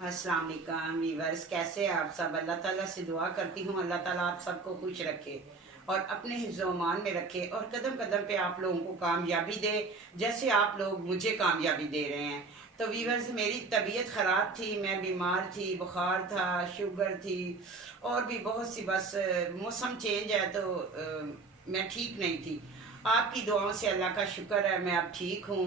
अस्सलाम वालेकुम वीवर्स, कैसे हैं आप सब। अल्लाह ताला से दुआ करती हूँ अल्लाह ताला आप सबको खुश रखे और अपने हिफ्ज़-ओ-अमान में रखे और कदम कदम पे आप लोगों को कामयाबी दे, जैसे आप लोग मुझे कामयाबी दे रहे हैं। तो वीवर्स, मेरी तबीयत ख़राब थी, मैं बीमार थी, बुखार था, शुगर थी और भी बहुत सी, बस मौसम चेंज है तो मैं ठीक नहीं थी। आपकी दुआओं से अल्लाह का शुक्र है मैं अब ठीक हूँ।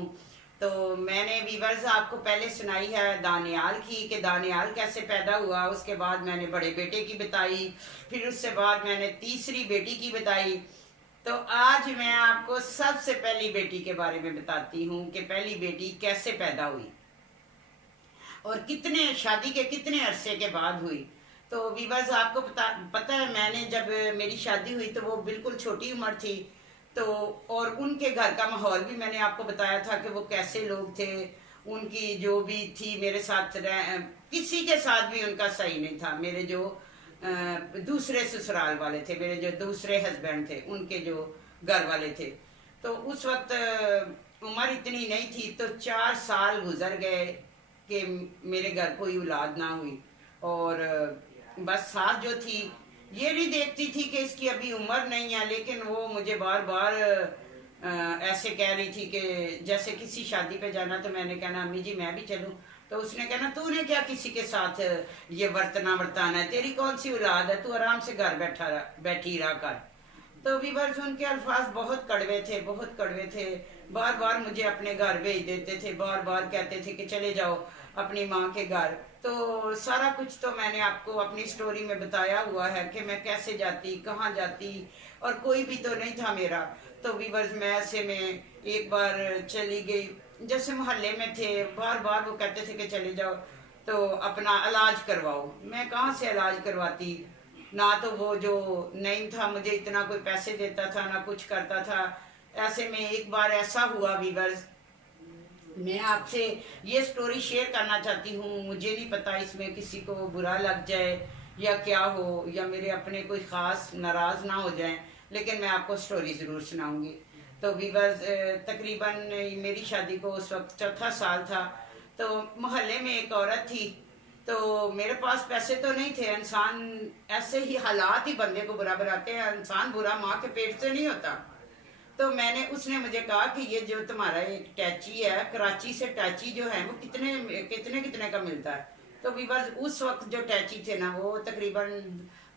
तो मैंने वीवर्स आपको पहले सुनाई है दानियाल की, कि दानियाल कैसे पैदा हुआ, उसके बाद मैंने बड़े बेटे की बताई, फिर उससे बाद मैंने तीसरी बेटी की बताई। तो आज मैं आपको सबसे पहली बेटी के बारे में बताती हूँ कि पहली बेटी कैसे पैदा हुई और कितने शादी के कितने अरसे के बाद हुई। तो वीवर्स, आपको पता है मैंने जब मेरी शादी हुई तो वो बिल्कुल छोटी उम्र थी। तो और उनके घर का माहौल भी मैंने आपको बताया था कि वो कैसे लोग थे। उनकी जो भी थी मेरे साथ किसी के साथ भी उनका सही नहीं था। मेरे जो दूसरे ससुराल वाले थे, मेरे जो दूसरे हस्बैंड थे, उनके जो घर वाले थे, तो उस वक्त उम्र इतनी नहीं थी। तो 4 साल गुजर गए कि मेरे घर कोई औलाद ना हुई। और बस सास जो थी ये नहीं देखती थी कि इसकी अभी उम्र नहीं है, लेकिन वो मुझे बार बार ऐसे कह रही थी कि जैसे किसी शादी पे जाना तो मैंने कहना अम्मी जी मैं भी चलूं। तो उसने कहना तूने क्या किसी के साथ ये वर्ताना है, तेरी कौन सी औलाद है, तू आराम से घर बैठी रहा कर। तो वीवर्स, उनके अल्फाज बहुत कड़वे थे, बहुत कड़वे थे। बार बार मुझे अपने घर भेज देते थे, बार बार कहते थे कि चले जाओ अपनी माँ के घर। तो सारा कुछ तो मैंने आपको अपनी स्टोरी में बताया हुआ है कि मैं कैसे जाती, कहाँ जाती, और कोई भी तो नहीं था मेरा। तो वीवर्स, मैं ऐसे में एक बार चली गई, जैसे मोहल्ले में थे, बार बार वो कहते थे कि चले जाओ तो अपना इलाज करवाओ। मैं कहाँ से इलाज करवाती, ना तो वो जो नहीं था मुझे इतना कोई पैसे देता था, ना कुछ करता था। ऐसे में एक बार ऐसा हुआ वीवर्स, मैं आपसे ये स्टोरी शेयर करना चाहती हूँ। मुझे नहीं पता इसमें किसी को बुरा लग जाए या क्या हो, या मेरे अपने कोई ख़ास नाराज़ ना हो जाए, लेकिन मैं आपको स्टोरी ज़रूर सुनाऊंगी। तो वीवर्स, तकरीबन मेरी शादी को उस वक्त चौथा साल था। तो मोहल्ले में एक औरत थी, तो मेरे पास पैसे तो नहीं थे। इंसान ऐसे ही, हालात ही बंदे को बुरा बनाते हैं। इंसान बुरा माँ के पेट से नहीं होता। तो मैंने उसने मुझे कहा कि ये जो तुम्हारा एक टैची है, कराची से टैची जो है वो कितने कितने कितने का मिलता है। तो विवर्स, उस वक्त जो टैची थे ना वो तकरीबन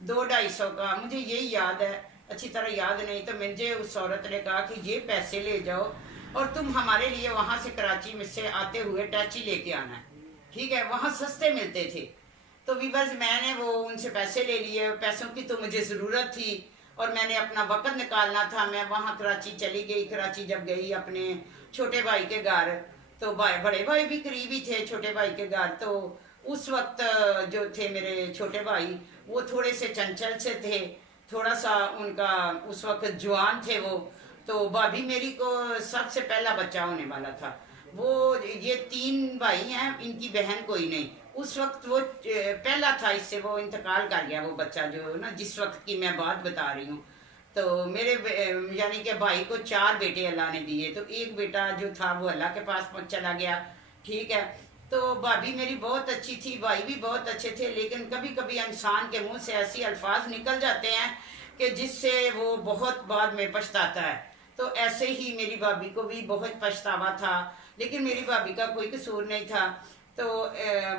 200-250 का, मुझे यही याद है, अच्छी तरह याद नहीं। तो मुझे उस औरत ने कहा कि ये पैसे ले जाओ और तुम हमारे लिए वहाँ से कराची में से आते हुए टैची लेके आना है, ठीक है, वहाँ सस्ते मिलते थे। तो विवर्स, मैंने वो उनसे पैसे ले लिए। पैसों की तो मुझे ज़रूरत थी और मैंने अपना वक़्त निकालना था। मैं वहाँ कराची चली गई। कराची जब गई अपने छोटे भाई के घर, तो भाई, बड़े भाई भी करीब ही थे छोटे भाई के घर। तो उस वक्त जो थे मेरे छोटे भाई, वो थोड़े से चंचल से थे, थोड़ा सा उनका उस वक्त जवान थे वो। तो भाभी मेरी को सबसे पहला बच्चा होने वाला था। वो, ये 3 भाई हैं, इनकी बहन कोई नहीं। उस वक्त वो पहला था, इससे वो इंतकाल कर गया वो बच्चा, जो ना जिस वक्त की मैं बात बता रही हूँ। तो मेरे यानी कि भाई को 4 बेटे अल्लाह ने दिए, तो एक बेटा जो था वो अल्लाह के पास चला गया, ठीक है। तो भाभी मेरी बहुत अच्छी थी, भाई भी बहुत अच्छे थे, लेकिन कभी कभी इंसान के मुंह से ऐसी अल्फाज निकल जाते हैं कि जिससे वो बहुत बाद में पछताता है। तो ऐसे ही मेरी भाभी को भी बहुत पछतावा था, लेकिन मेरी भाभी का कोई कसूर नहीं था। तो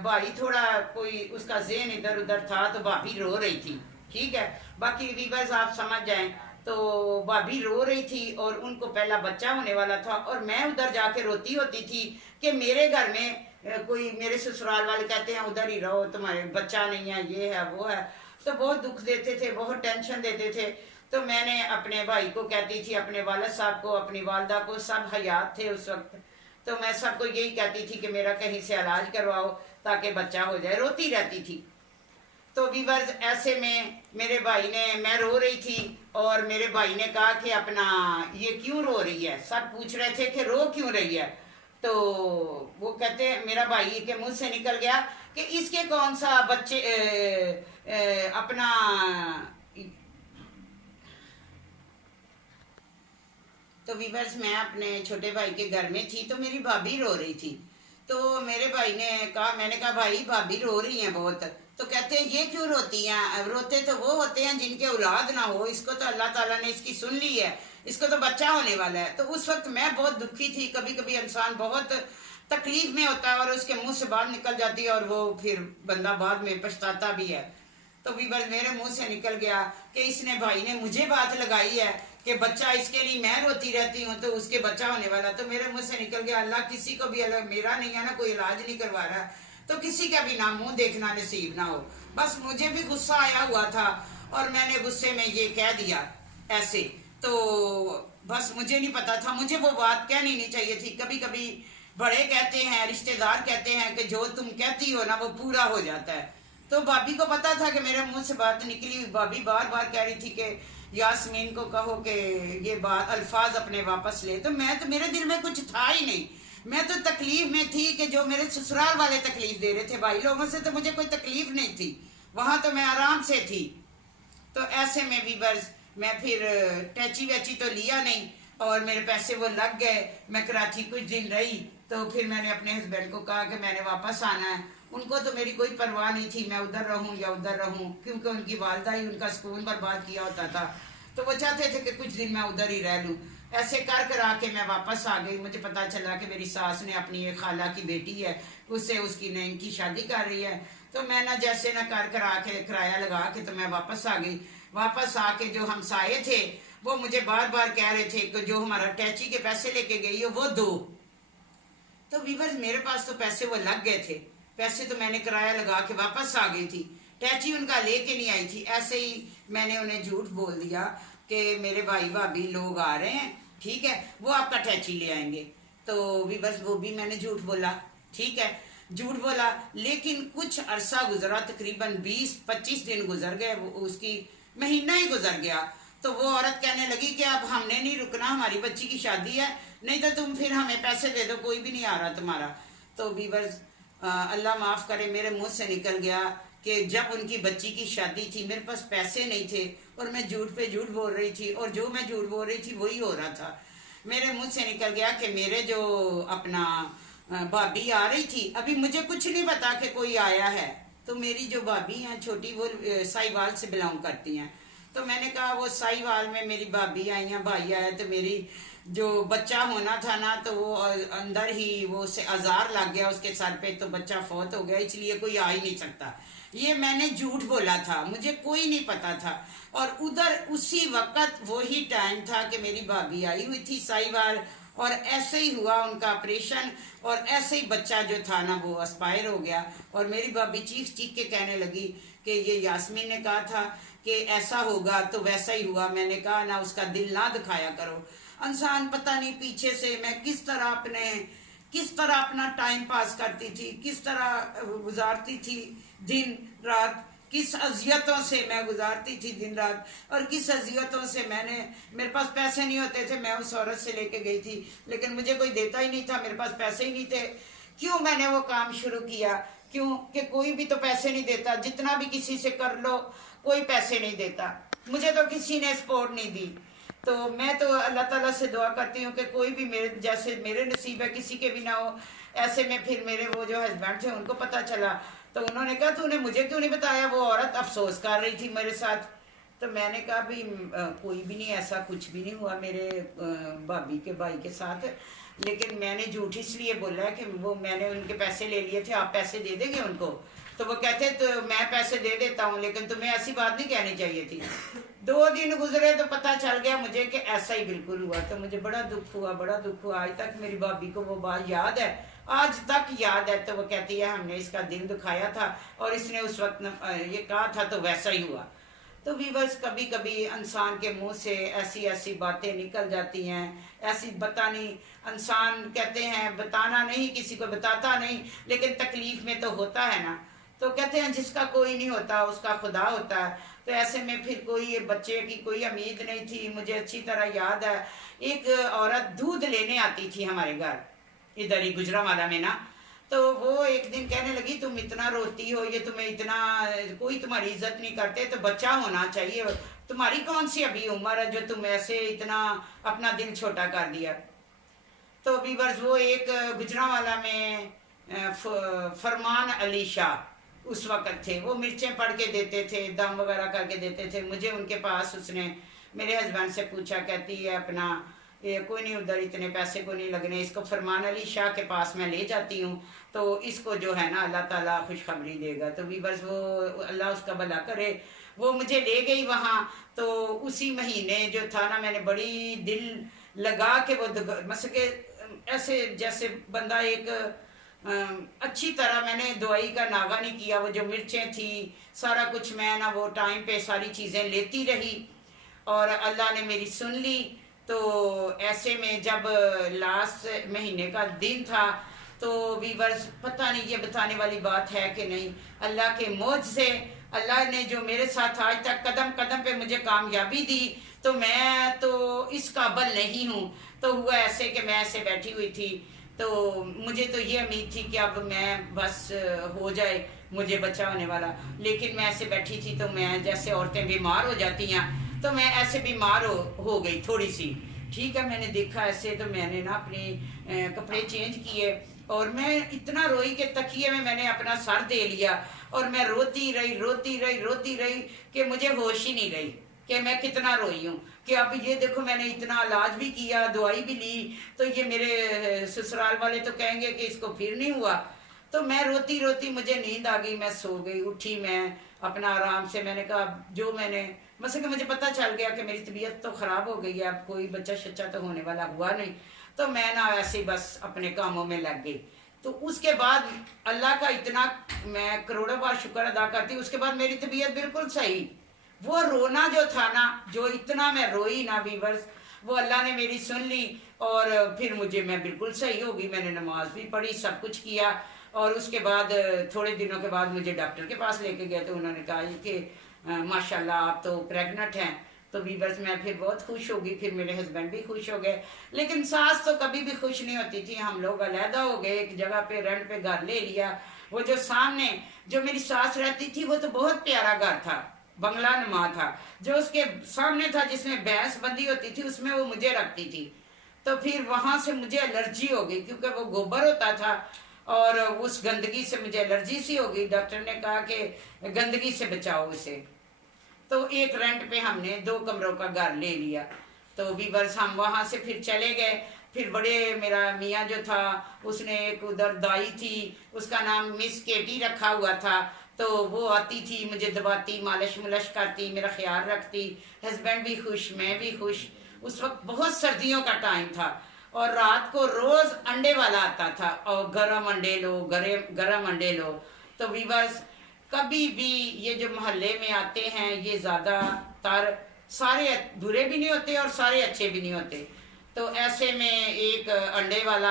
भाई थोड़ा कोई उसका ज़हन इधर उधर था, तो भाभी रो रही थी, ठीक है। बाकी वीवर्स आप समझ जाएं। तो भाभी रो रही थी और उनको पहला बच्चा होने वाला था, और मैं उधर जाके रोती होती थी कि मेरे घर में कोई, मेरे ससुराल वाले कहते हैं उधर ही रहो, तुम्हारे बच्चा नहीं है, ये है वो है। तो बहुत दुख देते थे, बहुत टेंशन देते थे। तो मैंने अपने भाई को कहती थी, अपने वालिद साहब को, अपनी वालदा को, सब हयात थे उस वक्त, तो मैं सबको यही कहती थी कि मेरा कहीं से इलाज करवाओ ताकि बच्चा हो जाए, रोती रहती थी। तो वीवर्स, ऐसे में मेरे भाई ने, मैं रो रही थी और मेरे भाई ने कहा कि अपना, ये क्यों रो रही है, सब पूछ रहे थे कि रो क्यों रही है। तो वो कहते, मेरा भाई के मुंह से निकल गया कि इसके कौन सा बच्चे अपना। तो वीवर्स, मैं अपने छोटे भाई के घर में थी, तो मेरी भाभी रो रही थी। तो मेरे भाई ने कहा, मैंने कहा भाई भाभी रो रही हैं बहुत। तो कहते हैं ये क्यों रोती हैं, रोते तो वो होते हैं जिनके औलाद ना हो, इसको तो अल्लाह ताला ने इसकी सुन ली है, इसको तो बच्चा होने वाला है। तो उस वक्त मैं बहुत दुखी थी। कभी कभी इंसान बहुत तकलीफ में होता है और उसके मुंह से बात निकल जाती है और वो फिर बंदा बाद में पछताता भी है। तो भी बस मेरे मुंह से निकल गया कि इसने भाई ने मुझे बात लगाई है कि बच्चा इसके लिए मैं रोती रहती हूँ तो उसके बच्चा होने वाला। तो मेरे मुंह से निकल गया, अल्लाह किसी को भी, अलग मेरा नहीं है ना, कोई इलाज नहीं करवा रहा, तो किसी का भी ना मुंह देखना नसीब ना हो। बस मुझे भी गुस्सा आया हुआ था और मैंने गुस्से में ये कह दिया ऐसे। तो बस मुझे नहीं पता था, मुझे वो बात कहनी नहीं चाहिए थी। कभी कभी बड़े कहते हैं, रिश्तेदार कहते हैं कि जो तुम कहती हो ना वो पूरा हो जाता है। तो भाभी को पता था कि मेरे मुंह से बात निकली। भाभी बार बार कह रही थी कि यास्मीन को कहो कि ये बात अल्फाज अपने वापस ले। तो मैं, तो मेरे दिल में कुछ था ही नहीं। मैं तो तकलीफ में थी कि जो मेरे ससुराल वाले तकलीफ दे रहे थे, भाई लोगों से तो मुझे कोई तकलीफ नहीं थी, वहां तो मैं आराम से थी। तो ऐसे में भी बस मैं फिर टैची वैची तो लिया नहीं और मेरे पैसे वो लग गए। मैं कराची कुछ दिन रही तो फिर मैंने अपने हस्बैंड को कहा कि मैंने वापस आना है। उनको तो मेरी कोई परवाह नहीं थी मैं उधर रहूं या उधर रहूं, क्योंकि उनकी वालदा ही उनका सुकून बर्बाद किया होता था। तो वो चाहते थे कि कुछ दिन मैं उधर ही रह लूं। ऐसे कर कर आके मैं वापस आ गई। मुझे पता चला कि मेरी सास ने अपनी एक खाला की बेटी है, उससे उसकी नैन की शादी कर रही है। तो मैं ना जैसे ना कर कर आके किराया लगा के तो मैं वापस आ गई। वापस आके जो हमसाये थे वो मुझे बार बार कह रहे थे कि जो हमारा टैची के पैसे लेके गई हो वो दो। तो वीवर्स मेरे पास तो पैसे वो लग गए थे, पैसे तो मैंने किराया लगा के वापस आ गई थी, टैची उनका लेके नहीं आई थी। ऐसे ही मैंने उन्हें झूठ बोल दिया कि मेरे भाई भाभी लोग आ रहे हैं, ठीक है, वो आपका टैची ले आएंगे। तो वीवर्स वो भी मैंने झूठ बोला, ठीक है, झूठ बोला। लेकिन कुछ अरसा गुजरा, तकरीबन 20-25 दिन गुजर गए, उसकी महीना ही गुजर गया। तो वो औरत कहने लगी कि अब हमने नहीं रुकना, हमारी बच्ची की शादी है, नहीं तो तुम फिर हमें पैसे दे दो, कोई भी नहीं आ रहा तुम्हारा। तो वीवर्स अल्लाह माफ़ करे, मेरे मुंह से निकल गया कि जब उनकी बच्ची की शादी थी मेरे पास पैसे नहीं थे और मैं झूठ पे झूठ बोल रही थी और जो मैं झूठ बोल रही थी वही हो रहा था। मेरे मुंह से निकल गया कि मेरे जो अपना भाभी आ रही थी, अभी मुझे कुछ नहीं पता कि कोई आया है। तो मेरी जो भाभी हैं छोटी, वो साहिवाल से बिलोंग करती हैं। तो मैंने कहा वो साहिवाल में मेरी भाभी आई हैं, भाई आया, तो मेरी जो बच्चा होना था ना तो वो अंदर ही वो से आजार लग गया उसके सर पे, तो बच्चा फौत हो गया, इसलिए कोई आ ही नहीं सकता। ये मैंने झूठ बोला था, मुझे कोई नहीं पता था। और उधर उसी वक्त वही टाइम था कि मेरी भाभी आई हुई थी साहिवाल और ऐसे ही हुआ उनका ऑपरेशन और ऐसे ही बच्चा जो था ना वो एक्सपायर हो गया। और मेरी भाभी चीख चीख के कहने लगी कि ये यास्मीन ने कहा था कि ऐसा होगा तो वैसा ही हुआ। मैंने कहा ना उसका दिल ना दिखाया करो। इंसान पता नहीं पीछे से मैं किस तरह अपना टाइम पास करती थी, किस तरह गुजारती थी दिन रात, किस अजियतों से मैं गुजारती थी दिन रात और किस अजियतों से मेरे पास पैसे नहीं होते थे, मैं उस औरत से लेके गई थी लेकिन मुझे कोई देता ही नहीं था, मेरे पास पैसे ही नहीं थे। क्यों मैंने वो काम शुरू किया? क्यों कि कोई भी तो पैसे नहीं देता, जितना भी किसी से कर लो कोई पैसे नहीं देता। मुझे तो किसी ने सपोर्ट नहीं दी। तो मैं तो अल्लाह ताला से दुआ करती हूँ कि कोई भी मेरे जैसे मेरे नसीब है किसी के भी ना हो। ऐसे में फिर मेरे वो जो हस्बैंड थे उनको पता चला तो उन्होंने कहा तूने मुझे क्यों नहीं बताया? वो औरत अफसोस कर रही थी मेरे साथ। तो मैंने कहा भी कोई भी नहीं, ऐसा कुछ भी नहीं हुआ मेरे भाभी के भाई के साथ, लेकिन मैंने झूठ इसलिए बोला कि वो मैंने उनके पैसे ले लिए थे, आप पैसे दे देंगे उनको? तो वो कहते तो मैं पैसे दे देता हूँ लेकिन तुम्हें ऐसी बात नहीं कहनी चाहिए थी। 2 दिन गुजरे तो पता चल गया मुझे कि ऐसा ही बिल्कुल हुआ। तो मुझे बड़ा दुख हुआ। आज तक मेरी भाभी को वो बात याद है, आज तक याद है। तो वो कहती है हमने इसका दिल दुखाया था और इसने उस वक्त ये कहा था तो वैसा ही हुआ। तो व्यूअर्स कभी कभी इंसान के मुंह से ऐसी ऐसी बातें निकल जाती हैं, ऐसी बतानी, इंसान कहते हैं बताना नहीं, किसी को बताता नहीं, लेकिन तकलीफ में तो होता है ना। तो कहते हैं जिसका कोई नहीं होता उसका खुदा होता है। तो ऐसे में फिर कोई ये बच्चे की कोई उम्मीद नहीं थी। मुझे अच्छी तरह याद है एक औरत दूध लेने आती थी हमारे घर इधर ही गुजरांवाला में ना। तो वो एक दिन कहने लगी तुम इतना रोती हो, ये तुम्हें इतना कोई तुम्हारी इज्जत नहीं करते, तो बच्चा होना चाहिए, तुम्हारी कौन सी अभी उम्र है जो तुम ऐसे इतना अपना दिल छोटा कर दिया। तो व्यूअर्स वो एक गुजरांवाला में फरमान अली शाह उस वक़्त थे, वो मिर्चें पड़ के देते थे, दम वगैरह करके देते थे। मुझे उनके पास उसने मेरे हस्बैंड से पूछा, कहती है अपना ये कोई नहीं, उधर इतने पैसे को नहीं लगने, इसको फरमान अली शाह के पास मैं ले जाती हूँ, तो इसको जो है ना अल्लाह ताला खुशखबरी देगा। तो भी बस वो अल्लाह उसका भला करे, वो मुझे ले गई वहाँ। तो उसी महीने जो था ना, मैंने बड़ी दिल लगा के वो मतलब के ऐसे जैसे बंदा एक अच्छी तरह मैंने दवाई का नागा नहीं किया। वो जो मिर्चें थी सारा कुछ मैं ना वो टाइम पे सारी चीज़ें लेती रही और अल्लाह ने मेरी सुन ली। तो ऐसे में जब लास्ट महीने का दिन था तो वीवर्स पता नहीं ये बताने वाली बात है कि नहीं, अल्लाह के मौज से अल्लाह ने जो मेरे साथ आज तक कदम कदम पे मुझे कामयाबी दी, तो मैं तो इस काबिल नहीं हूँ। तो हुआ ऐसे कि मैं ऐसे बैठी हुई थी, तो मुझे तो ये उम्मीद थी कि अब मैं बस हो जाए मुझे बच्चा होने वाला, लेकिन मैं ऐसे बैठी थी तो मैं जैसे औरतें बीमार हो जाती हैं तो मैं ऐसे बीमार हो गई थोड़ी सी। ठीक है, मैंने देखा ऐसे तो मैंने ना अपने कपड़े चेंज किए और मैं इतना रोई कि तकिए में मैंने अपना सर दे लिया और मैं रोती रही रोती रही रोती रही कि मुझे होश ही नहीं रही कि मैं कितना रोई हूँ। कि अब ये देखो मैंने इतना इलाज भी किया, दवाई भी ली, तो ये मेरे ससुराल वाले तो कहेंगे कि इसको फिर नहीं हुआ। तो मैं रोती रोती मुझे नींद आ गई, मैं सो गई। उठी मैं अपना आराम से, मैंने कहा जो मैंने मतलब कि मुझे पता चल गया कि मेरी तबीयत तो ख़राब हो गई है, अब कोई बच्चा शच्चा तो होने वाला हुआ नहीं। तो मैं ना ऐसे बस अपने कामों में लग गई। तो उसके बाद अल्लाह का इतना मैं करोड़ों बार शुक्र अदा करती, उसके बाद मेरी तबीयत बिल्कुल सही। वो रोना जो था ना, जो इतना मैं रोई ना वीवर्स, वो अल्लाह ने मेरी सुन ली और फिर मैं बिल्कुल सही हो गई। मैंने नमाज भी पढ़ी, सब कुछ किया और उसके बाद थोड़े दिनों के बाद मुझे डॉक्टर के पास लेके गए। तो उन्होंने कहा कि माशाल्लाह आप तो प्रेग्नेंट हैं। तो वीवर्स मैं फिर बहुत खुश हो गई, फिर मेरे हस्बैंड भी खुश हो गए। लेकिन सास तो कभी भी खुश नहीं होती थी। हम लोग अलहदा हो गए, एक जगह पे रेंट पे घर ले लिया। वो जो सामने जो मेरी सास रहती थी वो तो बहुत प्यारा घर था, बंगला नुमा था। जो उसके सामने था जिसमें भैंस बंधी होती थी उसमें वो मुझे रखती थी। तो फिर वहां से मुझे एलर्जी हो गई क्योंकि वो गोबर होता था और उस गंदगी से मुझे एलर्जी सी हो गई। डॉक्टर ने कहा कि गंदगी से बचाओ इसे। तो एक रेंट पे हमने 2 कमरों का घर ले लिया। तो वीवर्स हम वहाँ से फिर चले गए। फिर बड़े मेरा मियाँ जो था उसने एक उधर दाई थी, उसका नाम मिस केटी रखा हुआ था। तो वो आती थी, मुझे दबाती, मालिश मुलश करती, मेरा ख्याल रखती। हस्बैंड भी खुश, मैं भी खुश। उस वक्त बहुत सर्दियों का टाइम था और रात को रोज अंडे वाला आता था और गरम अंडे लो, गरम अंडे लो। तो वीवर्स कभी भी ये जो मोहल्ले में आते हैं ये ज़्यादातर सारे बुरे भी नहीं होते और सारे अच्छे भी नहीं होते। तो ऐसे में एक अंडे वाला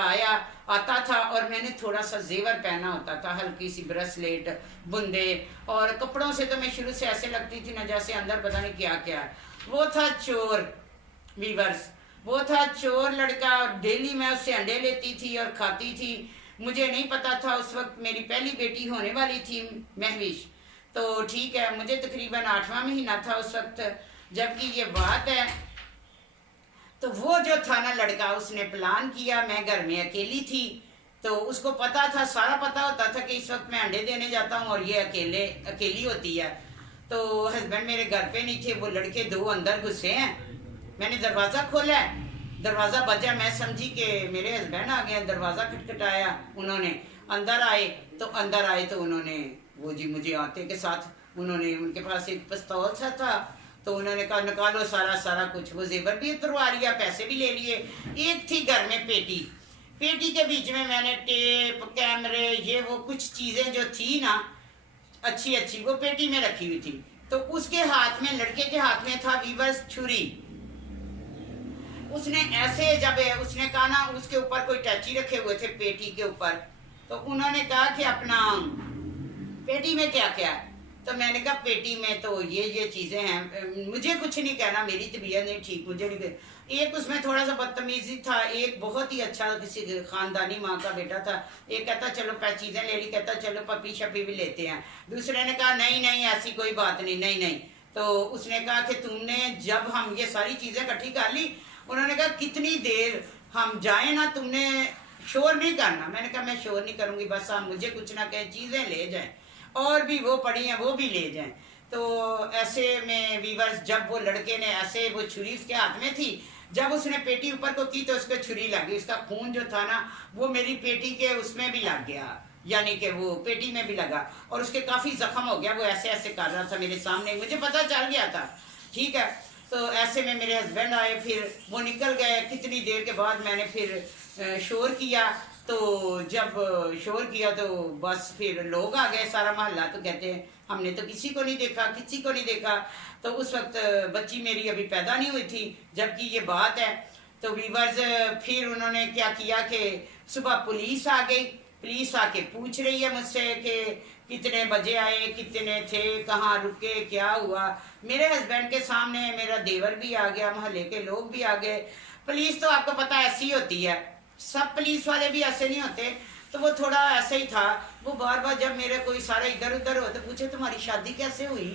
आता था और मैंने थोड़ा सा जेवर पहना होता था, हल्की सी ब्रेसलेट, बुंदे, और कपड़ों से तो मैं शुरू से ऐसे लगती थी ना जैसे अंदर पता नहीं क्या क्या है। वो था चोर वीवर्स, वो था चोर लड़का और डेली मैं उससे अंडे लेती थी और खाती थी। मुझे नहीं पता था उस वक्त मेरी पहली बेटी होने वाली थी महविश। तो ठीक है, मुझे तकरीबन 8वां महीना था उस वक्त जबकि ये बात है। तो वो जो था ना लड़का, उसने प्लान किया, मैं घर में अकेली थी तो उसको पता था, सारा पता होता था कि इस वक्त मैं अंडे देने जाता हूँ और ये अकेली होती है। तो हस्बैंड मेरे घर पे नहीं थे, वो लड़के 2 अंदर घुसे हैं। मैंने दरवाज़ा खोला है, दरवाज़ा बजा, मैं समझी कि मेरे हस्बैंड आ गए। दरवाज़ा खटखटाया, उन्होंने अंदर आए तो उन्होंने वो जी मुझे आते के साथ उन्होंने, उनके पास एक पिस्तौल सा था तो उन्होंने कहा निकालो सारा कुछ। वो जेवर भी उतरवा लिया, पैसे भी ले लिए। एक थी घर में पेटी के बीच में मैंने टेप, कैमरे, ये वो कुछ चीज़ें जो थी ना अच्छी वो पेटी में रखी हुई थी। तो उसके हाथ में, लड़के के हाथ में था वीवर्स छुरी। उसने ऐसे जब उसने कहा ना, उसके ऊपर कोई टैची रखे हुए थे पेटी के ऊपर, तो उन्होंने कहा कि अपना पेटी में क्या क्या है। तो मैंने कहा पेटी में तो ये चीज़ें हैं, मुझे कुछ नहीं कहना, मेरी तबीयत नहीं ठीक, मुझे नहीं। एक उसमें थोड़ा सा बदतमीजी था, एक बहुत ही अच्छा किसी खानदानी माँ का बेटा था। एक कहता चलो चीज़ें ले ली, कहता चलो पपी शपी भी लेते हैं। दूसरे ने कहा नहीं ऐसी कोई बात नहीं। तो उसने कहा कि तुमने जब हम ये सारी चीज़ें इकट्ठी कर ली, उन्होंने कहा कितनी देर हम जाए ना, तुमने शोर नहीं करना। मैंने कहा मैं शोर नहीं करूंगी, बस आप मुझे कुछ ना कहे, चीज़ें ले जाएं और भी वो पड़ी हैं वो भी ले जाएं। तो ऐसे में वीवर्स, जब वो लड़के ने ऐसे, वो छुरी उसके हाथ में थी, जब उसने पेटी ऊपर को की तो उसको छुरी लग गई। उसका खून जो था ना वो मेरी पेटी के उसमें भी लग गया, यानी कि वो पेटी में भी लगा और उसके काफ़ी जख्म हो गया। वो ऐसे ऐसे कर रहा था मेरे सामने, मुझे पता चल गया था। ठीक है, तो ऐसे में मेरे हस्बैंड आए, फिर वो निकल गए। कितनी देर के बाद मैंने फिर शोर किया, तो जब शोर किया तो बस फिर लोग आ गए, सारा मोहल्ला। तो कहते हैं हमने तो किसी को नहीं देखा, किसी को नहीं देखा। तो उस वक्त बच्ची मेरी अभी पैदा नहीं हुई थी जबकि ये बात है। तो वीवर्स, फिर उन्होंने क्या किया कि सुबह पुलिस आ गई। पुलिस आके पूछ रही है मुझसे कि कितने बजे आए, कितने थे, कहाँ रुके, क्या हुआ। मेरे हस्बैंड के सामने मेरा देवर भी आ गया, मोहल्ले के लोग भी आ गए। पुलिस तो आपको पता ऐसी होती है, सब पुलिस वाले भी ऐसे नहीं होते। तो वो थोड़ा ऐसे ही था। वो बार बार जब मेरे कोई सारे इधर उधर हो तो पूछे तुम्हारी शादी कैसे हुई,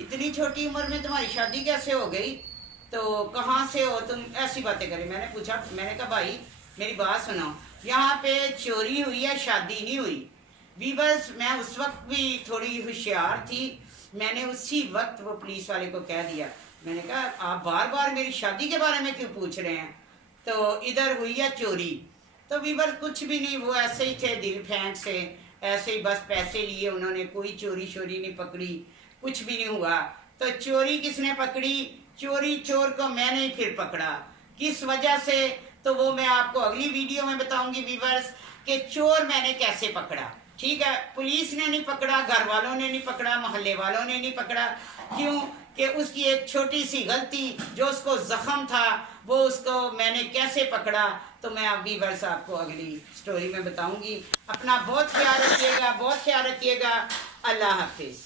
इतनी छोटी उम्र में तुम्हारी शादी कैसे हो गई, तो कहाँ से हो तुम, ऐसी बातें करी। मैंने पूछा, मैंने कहा भाई मेरी बात सुनो, यहाँ पे चोरी हुई है, शादी नहीं हुई। वीवर्स, मैं उस वक्त भी थोड़ी होशियार थी। मैंने उसी वक्त वो पुलिस वाले को कह दिया, मैंने कहा आप बार बार मेरी शादी के बारे में क्यों पूछ रहे हैं, तो इधर हुई है चोरी। तो वीवर कुछ भी नहीं, वो ऐसे ही थे दिल फेंक से, ऐसे ही बस पैसे लिए उन्होंने, कोई चोरी शोरी नहीं पकड़ी, कुछ भी नहीं हुआ। तो चोरी किसने पकड़ी, चोरी चोर को मैंने ही फिर पकड़ा। किस वजह से, तो वो मैं आपको अगली वीडियो में बताऊंगी वीवर्स कि चोर मैंने कैसे पकड़ा। ठीक है, पुलिस ने नहीं पकड़ा, घर वालों ने नहीं पकड़ा, मोहल्ले वालों ने नहीं पकड़ा। क्यों कि उसकी एक छोटी सी गलती, जो उसको जख्म था, वो उसको मैंने कैसे पकड़ा, तो मैं अब वीवर्स आपको अगली स्टोरी में बताऊंगी। अपना बहुत ख्याल रखिएगा, बहुत ख्याल रखिएगा। अल्लाह हाफिज।